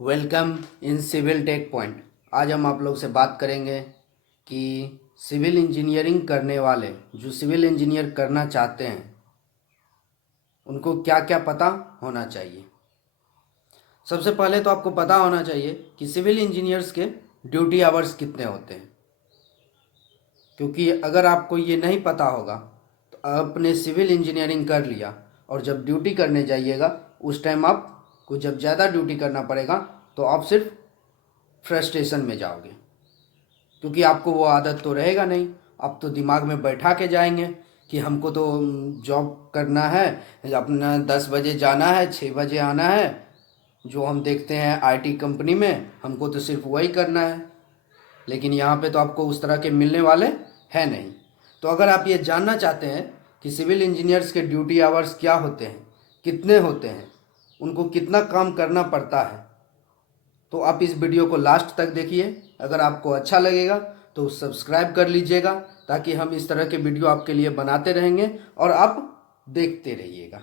Welcome in civil tech point. आज हम आप लोग से बात करेंगे कि सिविल इंजीनियरिंग करने वाले जो सिविल इंजीनियर करना चाहते हैं उनको क्या क्या पता होना चाहिए। सबसे पहले तो आपको पता होना चाहिए कि सिविल इंजीनियर्स के ड्यूटी आवर्स कितने होते हैं, क्योंकि अगर आपको ये नहीं पता होगा तो आपने सिविल इंजीनियरिंग कर लिया और जब ड्यूटी करने जाइएगा उस टाइम आपको जब ज़्यादा ड्यूटी करना पड़ेगा तो आप सिर्फ फ्रस्ट्रेशन में जाओगे, क्योंकि आपको वो आदत तो रहेगा नहीं। आप तो दिमाग में बैठा के जाएंगे कि हमको तो जॉब करना है, अपना 10 बजे जाना है, 6 बजे आना है। जो हम देखते हैं आईटी कंपनी में, हमको तो सिर्फ वही करना है। लेकिन यहाँ पे तो आपको उस तरह के मिलने वाले हैं नहीं। तो अगर आप ये जानना चाहते हैं कि सिविल इंजीनियर्स के ड्यूटी आवर्स क्या होते हैं, कितने होते हैं, उनको कितना काम करना पड़ता है, तो आप इस वीडियो को लास्ट तक देखिए। अगर आपको अच्छा लगेगा तो सब्सक्राइब कर लीजिएगा, ताकि हम इस तरह के वीडियो आपके लिए बनाते रहेंगे और आप देखते रहिएगा।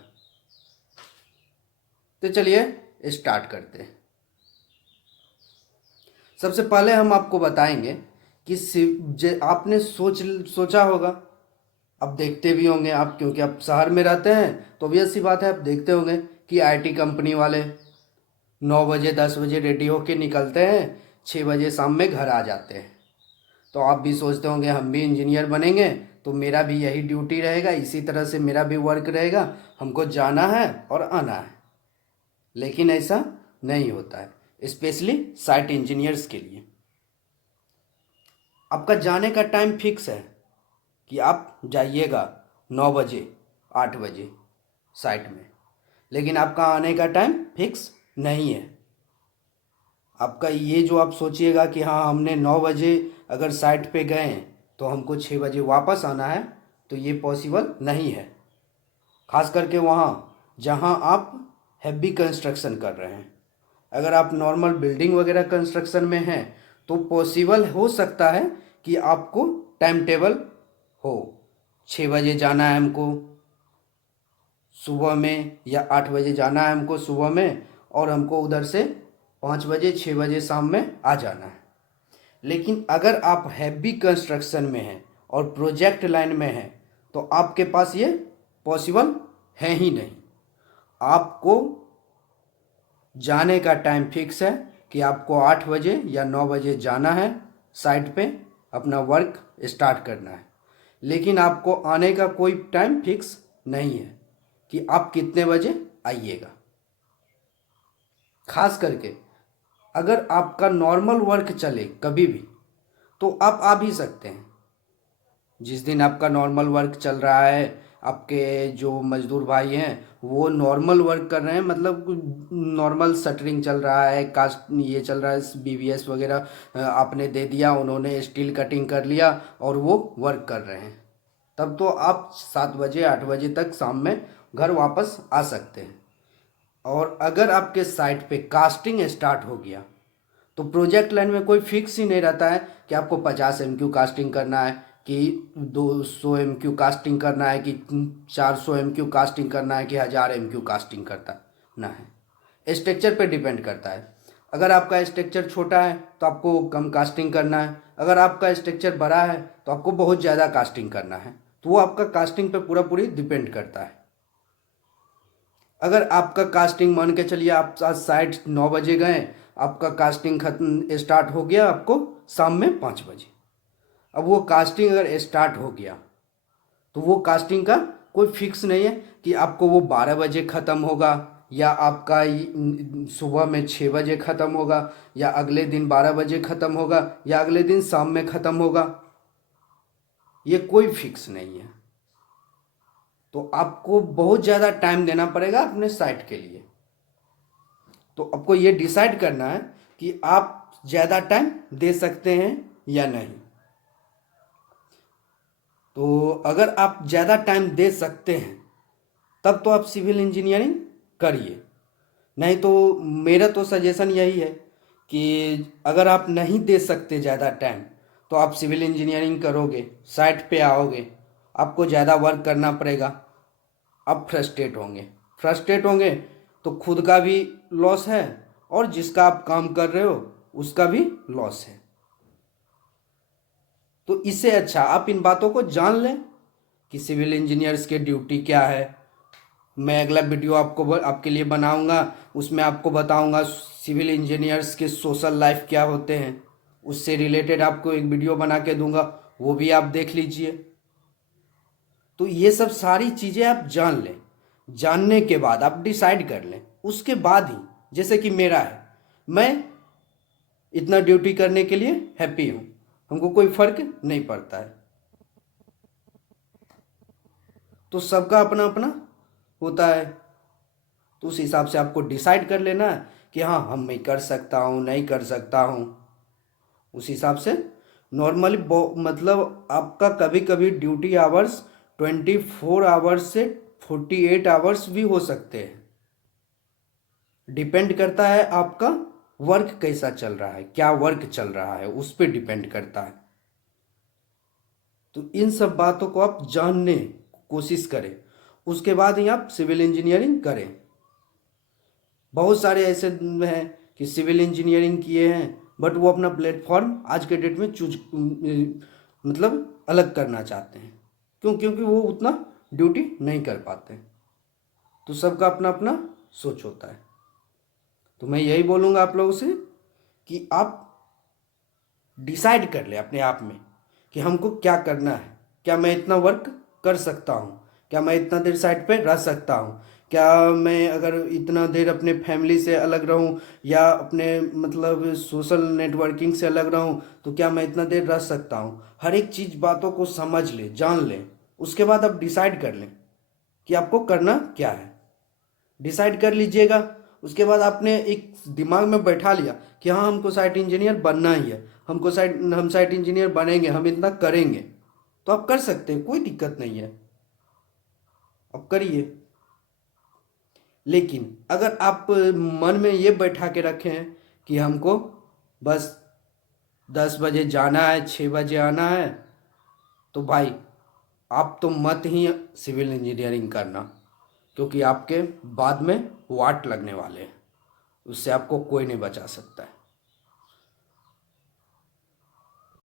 तो चलिए स्टार्ट करते हैं। सबसे पहले हम आपको बताएंगे कि आपने सोचा होगा, अब देखते भी होंगे आप, क्योंकि आप शहर में रहते हैं तो ऑब्वियस सी बात है आप देखते होंगे कि आईटी कंपनी वाले 9 बजे 10 बजे रेडी होके निकलते हैं, 6 बजे शाम में घर आ जाते हैं। तो आप भी सोचते होंगे हम भी इंजीनियर बनेंगे तो मेरा भी यही ड्यूटी रहेगा, इसी तरह से मेरा भी वर्क रहेगा, हमको जाना है और आना है। लेकिन ऐसा नहीं होता है, स्पेशली साइट इंजीनियर्स के लिए। आपका जाने का टाइम फिक्स है कि आप जाइएगा 9 बजे 8 बजे साइट में, लेकिन आपका आने का टाइम फिक्स नहीं है। आपका ये जो आप सोचिएगा कि हाँ हमने 9 बजे अगर साइट पे गए तो हमको 6 बजे वापस आना है, तो ये पॉसिबल नहीं है। खास करके वहाँ जहाँ आप हैवी कंस्ट्रक्शन कर रहे हैं। अगर आप नॉर्मल बिल्डिंग वगैरह कंस्ट्रक्शन में हैं तो पॉसिबल हो सकता है कि आपको टाइम टेबल हो, 6 बजे जाना है हमको सुबह में, या 8 बजे जाना है हमको सुबह में, और हमको उधर से 5 बजे 6 बजे शाम में आ जाना है। लेकिन अगर आप हैवी कंस्ट्रक्शन में हैं और प्रोजेक्ट लाइन में हैं तो आपके पास ये पॉसिबल है ही नहीं। आपको जाने का टाइम फिक्स है कि आपको 8 बजे या 9 बजे जाना है साइट पे, अपना वर्क स्टार्ट करना है। लेकिन आपको आने का कोई टाइम फिक्स नहीं है कि आप कितने बजे आइएगा। खास करके अगर आपका नॉर्मल वर्क चले कभी भी तो आप आ भी सकते हैं। जिस दिन आपका नॉर्मल वर्क चल रहा है, आपके जो मजदूर भाई हैं वो नॉर्मल वर्क कर रहे हैं, मतलब नॉर्मल शटरिंग चल रहा है, कास्ट ये चल रहा है, बीवीएस वगैरह आपने दे दिया, उन्होंने स्टील कटिंग कर लिया और वो वर्क कर रहे हैं, तब तो आप 7 बजे 8 बजे तक शाम में घर वापस आ सकते हैं। और अगर आपके साइट पे कास्टिंग स्टार्ट हो गया तो प्रोजेक्ट लाइन में कोई फिक्स ही नहीं रहता है कि आपको 50 MQ कास्टिंग करना है, कि 200 MQ कास्टिंग करना है, कि 400 MQ कास्टिंग करना है, कि 1000 MQ कास्टिंग करना है। स्ट्रक्चर पे डिपेंड करता है। अगर आपका स्ट्रक्चर छोटा है तो आपको कम कास्टिंग करना है, अगर आपका स्ट्रक्चर बड़ा है तो आपको बहुत ज़्यादा कास्टिंग करना है। तो वो आपका कास्टिंग पे पूरा पूरी डिपेंड करता है। अगर आपका कास्टिंग मान के चलिए आप आज साइट 9 बजे गए, आपका कास्टिंग खत्म स्टार्ट हो गया आपको शाम में 5 बजे। अब वो कास्टिंग अगर स्टार्ट हो गया तो वो कास्टिंग का कोई फिक्स नहीं है कि आपको वो 12 बजे ख़त्म होगा, या आपका सुबह में 6 बजे ख़त्म होगा, या अगले दिन 12 बजे ख़त्म होगा, या अगले दिन शाम में ख़त्म होगा। ये कोई फिक्स नहीं है। तो आपको बहुत ज़्यादा टाइम देना पड़ेगा अपने साइट के लिए। तो आपको ये डिसाइड करना है कि आप ज़्यादा टाइम दे सकते हैं या नहीं। तो अगर आप ज़्यादा टाइम दे सकते हैं तब तो आप सिविल इंजीनियरिंग करिए। नहीं तो मेरा तो सजेशन यही है कि अगर आप नहीं दे सकते ज़्यादा टाइम तो आप सिविल इंजीनियरिंग करोगे, साइट पे आओगे, आपको ज़्यादा वर्क करना पड़ेगा, आप फ्रस्ट्रेट होंगे। फ्रस्ट्रेट होंगे तो खुद का भी लॉस है और जिसका आप काम कर रहे हो उसका भी लॉस है। तो इससे अच्छा आप इन बातों को जान लें कि सिविल इंजीनियर्स के ड्यूटी क्या है। मैं अगला वीडियो आपके लिए बनाऊंगा, उसमें आपको बताऊंगा सिविल इंजीनियर्स के सोशल लाइफ क्या होते हैं, उससे रिलेटेड आपको एक वीडियो बना के दूंगा, वो भी आप देख लीजिए। तो ये सब सारी चीज़ें आप जान लें, जानने के बाद आप डिसाइड कर लें, उसके बाद ही, जैसे कि मेरा है, मैं इतना ड्यूटी करने के लिए हैप्पी हूँ, हमको कोई फर्क नहीं पड़ता है। तो सबका अपना अपना होता है, तो उस हिसाब से आपको डिसाइड कर लेना है कि हाँ मैं कर सकता हूँ नहीं कर सकता हूँ। उस हिसाब से नॉर्मली मतलब आपका कभी कभी ड्यूटी आवर्स 24 आवर्स से 48 आवर्स भी हो सकते हैं। डिपेंड करता है आपका वर्क कैसा चल रहा है, क्या वर्क चल रहा है, उस पर डिपेंड करता है। तो इन सब बातों को आप जानने की कोशिश करें, उसके बाद ही आप सिविल इंजीनियरिंग करें। बहुत सारे ऐसे हैं कि सिविल इंजीनियरिंग किए हैं बट वो अपना प्लेटफॉर्म आज के डेट में चूज मतलब अलग करना चाहते हैं। क्यों? क्योंकि वो उतना ड्यूटी नहीं कर पाते। तो सबका अपना अपना सोच होता है। तो मैं यही बोलूँगा आप लोगों से कि आप डिसाइड कर ले अपने आप में कि हमको क्या करना है। क्या मैं इतना वर्क कर सकता हूँ? क्या मैं इतना देर साइड पे रह सकता हूँ? क्या मैं अगर इतना देर अपने फैमिली से अलग रहूँ या अपने मतलब सोशल नेटवर्किंग से अलग रहूँ तो क्या मैं इतना देर रह सकता हूँ? हर एक चीज़ बातों को समझ ले, जान ले, उसके बाद आप डिसाइड कर लें कि आपको करना क्या है। डिसाइड कर लीजिएगा, उसके बाद आपने एक दिमाग में बैठा लिया कि हाँ हमको साइट इंजीनियर बनना ही है, हम साइट इंजीनियर बनेंगे, हम इतना करेंगे, तो आप कर सकते हैं, कोई दिक्कत नहीं है, आप करिए। लेकिन अगर आप मन में ये बैठा के रखे हैं कि हमको बस 10 बजे जाना है 6 बजे आना है, तो भाई आप तो मत ही सिविल इंजीनियरिंग करना, क्योंकि आपके बाद में वाट लगने वाले हैं, उससे आपको कोई नहीं बचा सकता है।